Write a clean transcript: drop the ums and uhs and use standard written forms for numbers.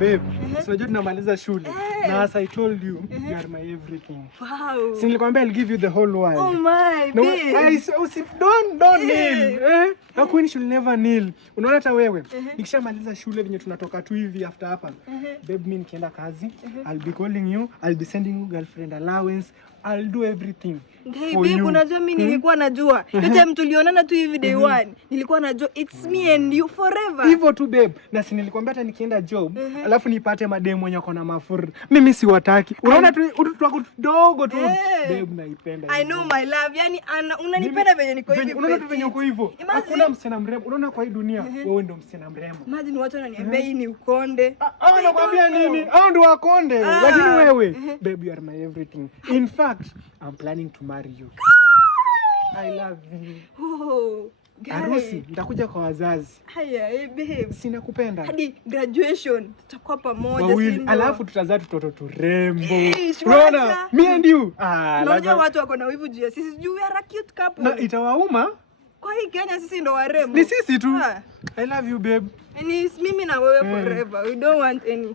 Babe, unajua tunamaliza shule. Na as I told you, you are my everything. Wow. Si nilikwambia I'll give you the whole world. Oh my, No, babe. don't kneel. Na queen should never kneel. Unaona hata wewe, nikishamaliza shule venye tunatoka tu hivi after hapa. Babe, mimi nikienda kazi, I'll be calling you, I'll be sending you girlfriend allowance, I'll do everything. Hey babe, unajua mimi nilikuwa najua. Yote mtu tulionana tu hivi day one. Nilikuwa najua it's me and you forever. Hivyo tu babe. Na si nilikwambia hata nikienda job, alafu nipate mademu wenye wako na mafuru. Mimi siwataki. Unaona tu utu wako dogo tu. Babe, naipenda. I know my love. Yani unanipenda venye niko hivi. Unaona tu venye uko hivyo. Hakuna msichana mrembo. Unaona kwa hii dunia wewe ndio msichana mrembo. Imagine watu wananiambia hii ni ukonde. Hao nakwambia nini? Hao ndio wakonde. Lakini wewe, babe, you are my everything. In fact, I'm planning to marry you. I love you. Oh, harusi nitakuja kwa wazazi. Haya, babe. Sina kupenda. Hadi graduation tutakuwa pamoja wawili, alafu tutazaa tutoto turembo. Unaona? Me and you. Unajua watu wako na wivu juu ya sisi. Juu we are a cute couple. Na itawauma? Kwa hii Kenya sisi ndo warembo. Ni sisi tu. I love you, babe. And it's mimi na wewe forever. We don't want any